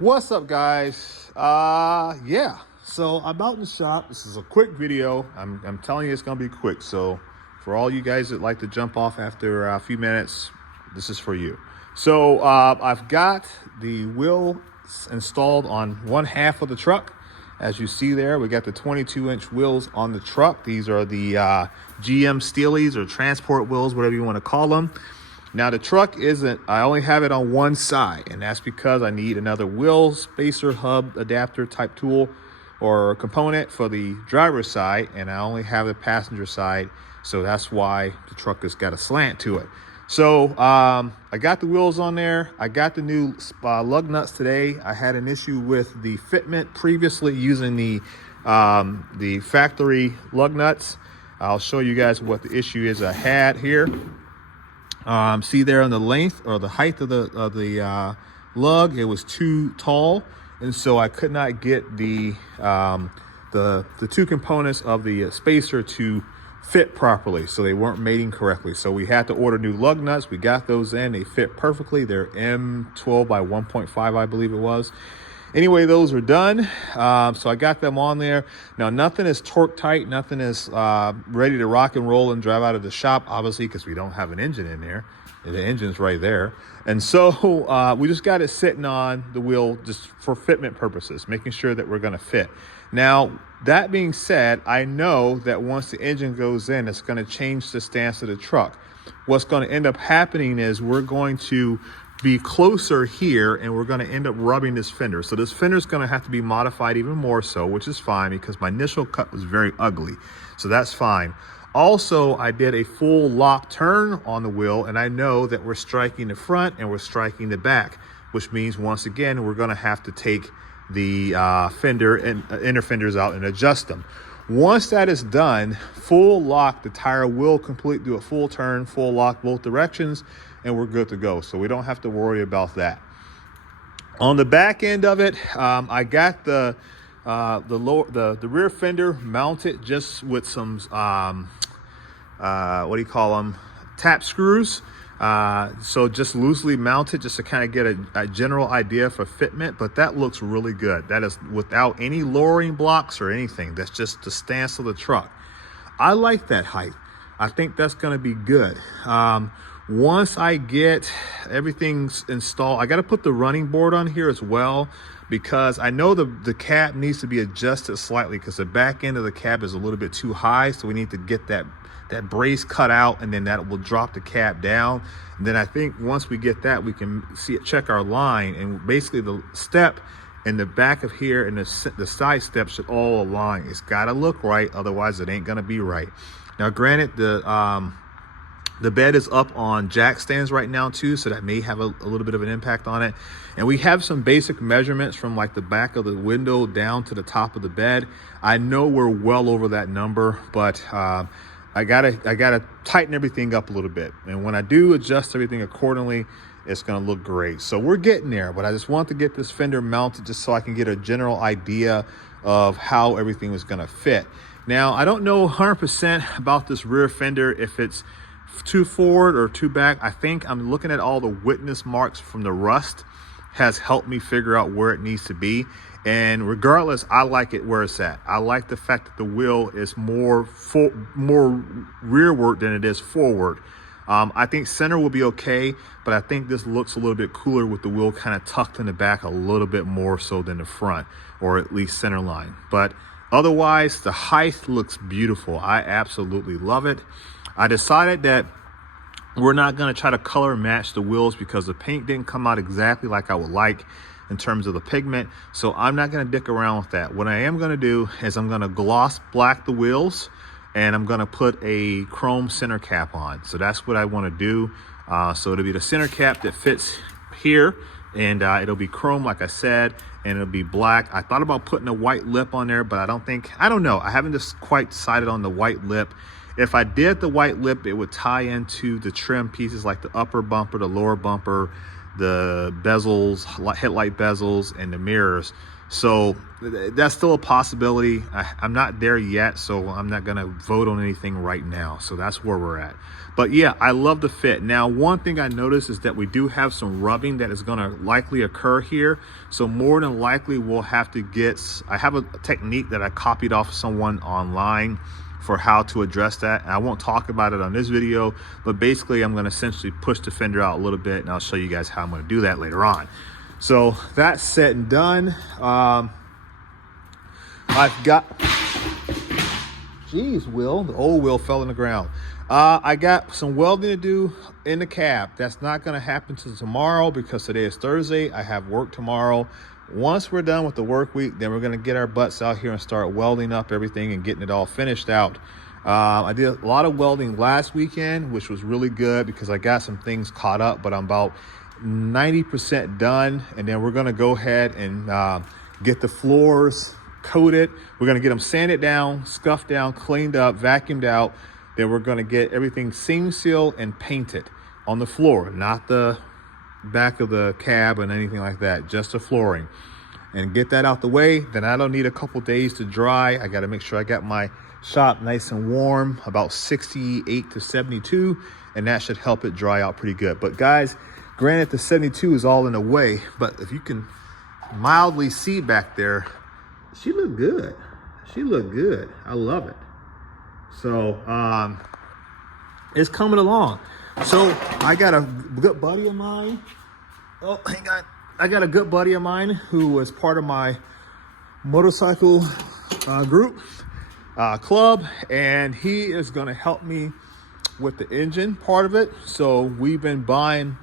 What's up, guys? Yeah, so I'm out in the shop. This is a quick video. I'm telling you it's gonna be quick. So for all you guys that like to jump off after a few minutes, this is for you. So I've got the wheel installed on one half of the truck. As you see there, we got the 22-inch wheels on the truck. These are the GM Steelies, or transport wheels, whatever you want to call them. Now the truck isn't, I only have it on one side, and that's because I need another wheel spacer hub adapter type tool or component for the driver's side, and I only have the passenger side. So that's why the truck has got a slant to it. So I got the wheels on there. I got the new lug nuts today. I had an issue with the fitment previously using the factory lug nuts. I'll show you guys what the issue is I had here. See there on the length or the height of the lug, it was too tall, and so I could not get the two components of the spacer to fit properly, so they weren't mating correctly. So we had to order new lug nuts. We got those in, they fit perfectly. They're M12 by 1.5, I believe it was. Anyway, those are done. So I got them on there. Now, nothing is torque tight. Nothing is ready to rock and roll and drive out of the shop, obviously, because we don't have an engine in there. The engine's right there. And so we just got it sitting on the wheel just for fitment purposes, making sure that we're going to fit. Now, that being said, I know that once the engine goes in, it's going to change the stance of the truck. What's going to end up happening is we're going to be closer here, and we're going to end up rubbing this fender. So this fender is going to have to be modified even more so, which is fine because my initial cut was very ugly. So that's fine. Also, I did a full lock turn on the wheel, and I know that we're striking the front and we're striking the back, which means once again, we're going to have to take the fender and inner fenders out and adjust them. Once that is done, full lock the tire will complete, do a full turn, full lock both directions, and we're good to go. So we don't have to worry about that. On the back end of it, I got the rear fender mounted just with some what do you call them, tap screws. So just loosely mounted, just to kind of get a general idea for fitment, but that looks really good. That is without any lowering blocks or anything. That's just the stance of the truck. I like that height. I think that's going to be good. Once I get everything installed, I got to put the running board on here as well, because I know the cab needs to be adjusted slightly because the back end of the cab is a little bit too high. So we need to get that brace cut out, and then that will drop the cab down. And then I think once we get that, we can check our line, and basically the step in the back of here and the side steps should all align. It's got to look right, otherwise it ain't going to be right. Now, granted, the bed is up on jack stands right now too, so that may have a little bit of an impact on it. And we have some basic measurements from like the back of the window down to the top of the bed. I know we're well over that number, but I gotta tighten everything up a little bit. And when I do adjust everything accordingly, it's gonna look great. So we're getting there, but I just want to get this fender mounted just so I can get a general idea of how everything is gonna fit. Now, I don't know 100% about this rear fender, if it's too forward or too back. I think I'm looking at all the witness marks from the rust has helped me figure out where it needs to be. And regardless, I like it where it's at. I like the fact that the wheel is more rearward than it is forward. I think center will be okay, but I think this looks a little bit cooler with the wheel kind of tucked in the back a little bit more so than the front, or at least center line. But otherwise, the height looks beautiful. I absolutely love it. I decided that we're not going to try to color match the wheels because the paint didn't come out exactly like I would like in terms of the pigment. So I'm not going to dick around with that. What I am going to do is I'm going to gloss black the wheels, and I'm going to put a chrome center cap on. So that's what I want to do. So it'll be the center cap that fits here, and it'll be chrome, like I said, and it'll be black. I thought about putting a white lip on there, but I don't know. I haven't just quite decided on the white lip. If I did the white lip, it would tie into the trim pieces like the upper bumper, the lower bumper, the bezels, headlight bezels, and the mirrors. So that's still a possibility. I'm not there yet, so I'm not gonna vote on anything right now. So that's where we're at. But yeah, I love the fit. Now, one thing I noticed is that we do have some rubbing that is gonna likely occur here. So more than likely we'll have to get, I have a technique that I copied off someone online for how to address that. And I won't talk about it on this video, but basically I'm gonna essentially push the fender out a little bit, and I'll show you guys how I'm gonna do that later on. So that's said and done. I've got, geez, Will, the old Will fell on the ground. I got some welding to do in the cab. That's not gonna happen till tomorrow because today is Thursday. I have work tomorrow. Once we're done with the work week, then we're gonna get our butts out here and start welding up everything and getting it all finished out. I did a lot of welding last weekend, which was really good because I got some things caught up, but I'm about 90% done. And then we're gonna go ahead and get the floors coated. We're gonna get them sanded down, scuffed down, cleaned up, vacuumed out. Then we're gonna get everything seam sealed and painted on the floor, not the back of the cab and anything like that, just the flooring. And get that out the way. Then I don't need a couple days to dry. I gotta make sure I got my shop nice and warm, about 68 to 72, and that should help it dry out pretty good. But guys, granted the 72 is all in the way, but if you can mildly see back there, she looked good. She looked good. I love it. So it's coming along. So I got a good buddy of mine. Oh, hang on. I got a good buddy of mine who was part of my motorcycle group club, and he is going to help me with the engine part of it. So we've been buying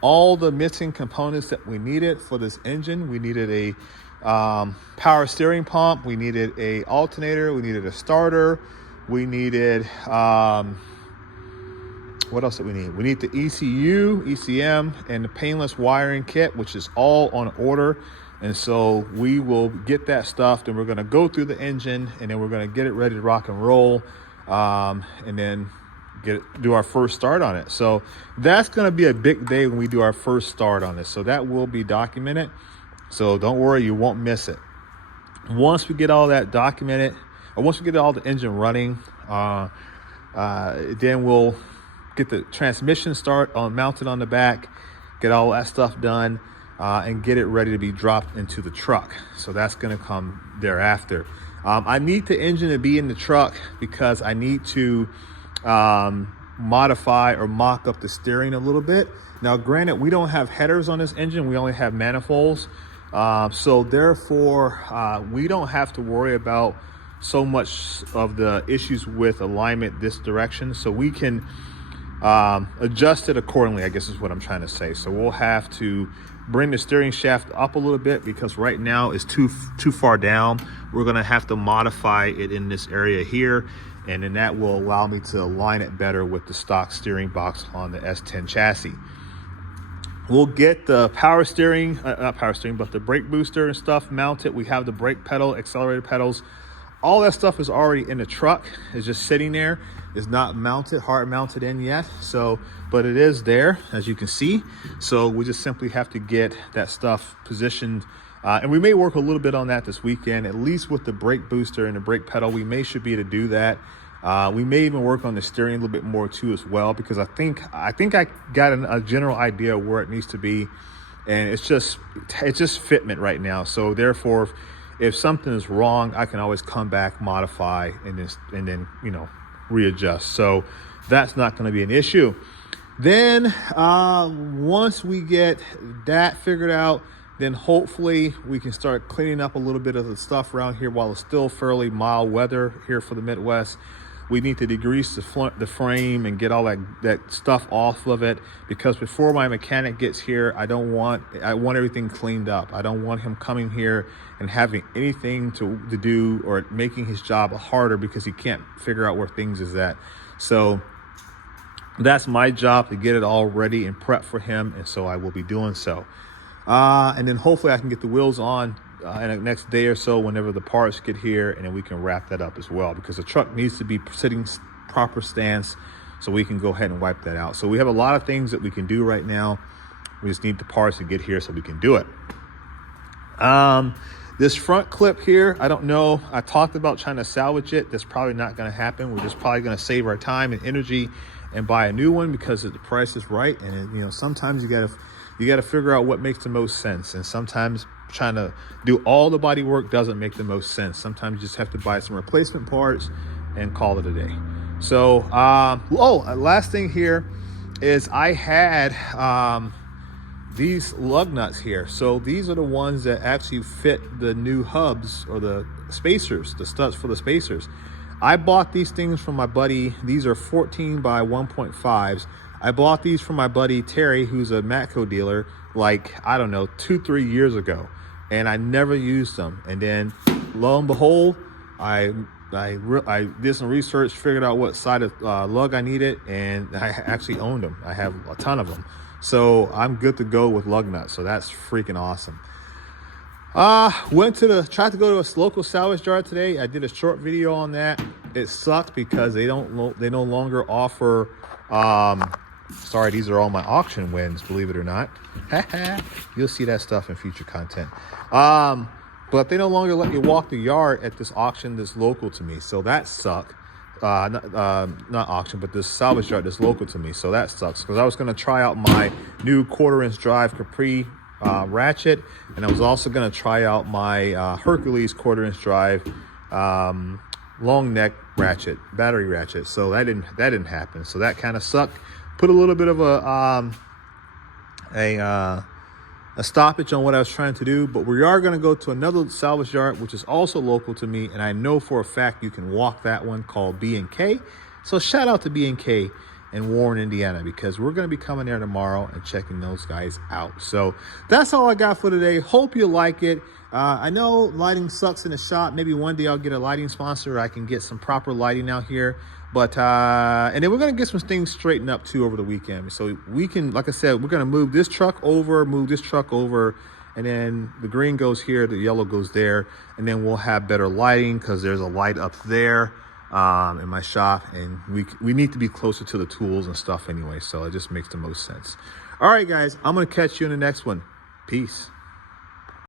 all the missing components that we needed for this engine. We needed a power steering pump. We needed a alternator. We needed a starter. We needed, what else did we need? We need the ECU, ECM, and the painless wiring kit, which is all on order. And so we will get that stuff, then we're gonna go through the engine, and then we're gonna get it ready to rock and roll, and then do our first start on it. So that's gonna be a big day when we do our first start on this. So that will be documented. So don't worry, you won't miss it. Once we get all that documented, or once we get all the engine running, then we'll get the transmission mounted on the back, get all that stuff done, and get it ready to be dropped into the truck. So that's gonna come thereafter. I need the engine to be in the truck because I need to modify or mock up the steering a little bit. Now, granted, we don't have headers on this engine. We only have manifolds. So therefore, we don't have to worry about so much of the issues with alignment this direction. So we can adjust it accordingly, I guess is what I'm trying to say. So we'll have to bring the steering shaft up a little bit because right now it's too far down. We're gonna have to modify it in this area here, and then that will allow me to align it better with the stock steering box on the S10 chassis. We'll get the power steering, not power steering, but the brake booster and stuff mounted. We have the brake pedal, accelerator pedals. All that stuff is already in the truck. It's just sitting there. It's not mounted, hard mounted in yet. So, but it is there, as you can see. So we just simply have to get that stuff positioned. And we may work a little bit on that this weekend, at least with the brake booster and the brake pedal. We may should be able to do that. We may even work on the steering a little bit more too as well, because I think I got a general idea of where it needs to be, and it's just fitment right now. So therefore, if something is wrong, I can always come back, modify, and then readjust. So that's not going to be an issue. Then once we get that figured out, then hopefully we can start cleaning up a little bit of the stuff around here while it's still fairly mild weather here for the Midwest. We need to degrease the frame and get all that stuff off of it, because before my mechanic gets here, I want everything cleaned up. I don't want him coming here and having anything to do or making his job harder because he can't figure out where things is at. So that's my job, to get it all ready and prep for him, and so I will be doing so. And then hopefully I can get the wheels on in the next day or so whenever the parts get here, and then we can wrap that up as well, because the truck needs to be sitting proper stance so we can go ahead and wipe that out. So we have a lot of things that we can do right now. We just need the parts to get here so we can do it. This front clip here, I don't know. I talked about trying to salvage it. That's probably not going to happen. We're just probably going to save our time and energy and buy a new one because the price is right. And you know, sometimes you gotta figure out what makes the most sense. And sometimes trying to do all the body work doesn't make the most sense. Sometimes you just have to buy some replacement parts and call it a day. So, last thing here is I had these lug nuts here. So these are the ones that actually fit the new hubs or the spacers, the studs for the spacers. I bought these things from my buddy. These are 14 by 1.5s. I bought these from my buddy Terry, who's a Matco dealer, like, I don't know, 2-3 years ago. And I never used them. And then lo and behold, I did some research, figured out what side of lug I needed, and I actually owned them. I have a ton of them. So I'm good to go with lug nuts. So that's freaking awesome. Tried to go to a local salvage yard today. I did a short video on that. It sucked because they no longer offer, sorry, these are all my auction wins, believe it or not. You'll see that stuff in future content. But they no longer let you walk the yard at this auction that's local to me. So that sucked. Not auction, but this salvage yard that's local to me. So that sucks because I was going to try out my new 1/4-inch drive Capri ratchet, and I was also going to try out my Hercules 1/4-inch drive long neck ratchet, battery ratchet. So that didn't happen. So that kind of sucked. Put a little bit of a stoppage on what I was trying to do, but we are going to go to another salvage yard, which is also local to me, and I know for a fact you can walk that one, called B&K. So shout out to B&K in Warren, Indiana, because we're going to be coming there tomorrow and checking those guys out. So that's all I got for today. Hope you like it. I know lighting sucks in the shop. Maybe one day I'll get a lighting sponsor. I can get some proper lighting out here. But and then we're going to get some things straightened up too over the weekend. So we can, like I said, we're going to move this truck over, and then the green goes here, the yellow goes there, and then we'll have better lighting because there's a light up there in my shop, and we need to be closer to the tools and stuff anyway. So it just makes the most sense. All right, guys, I'm going to catch you in the next one. Peace.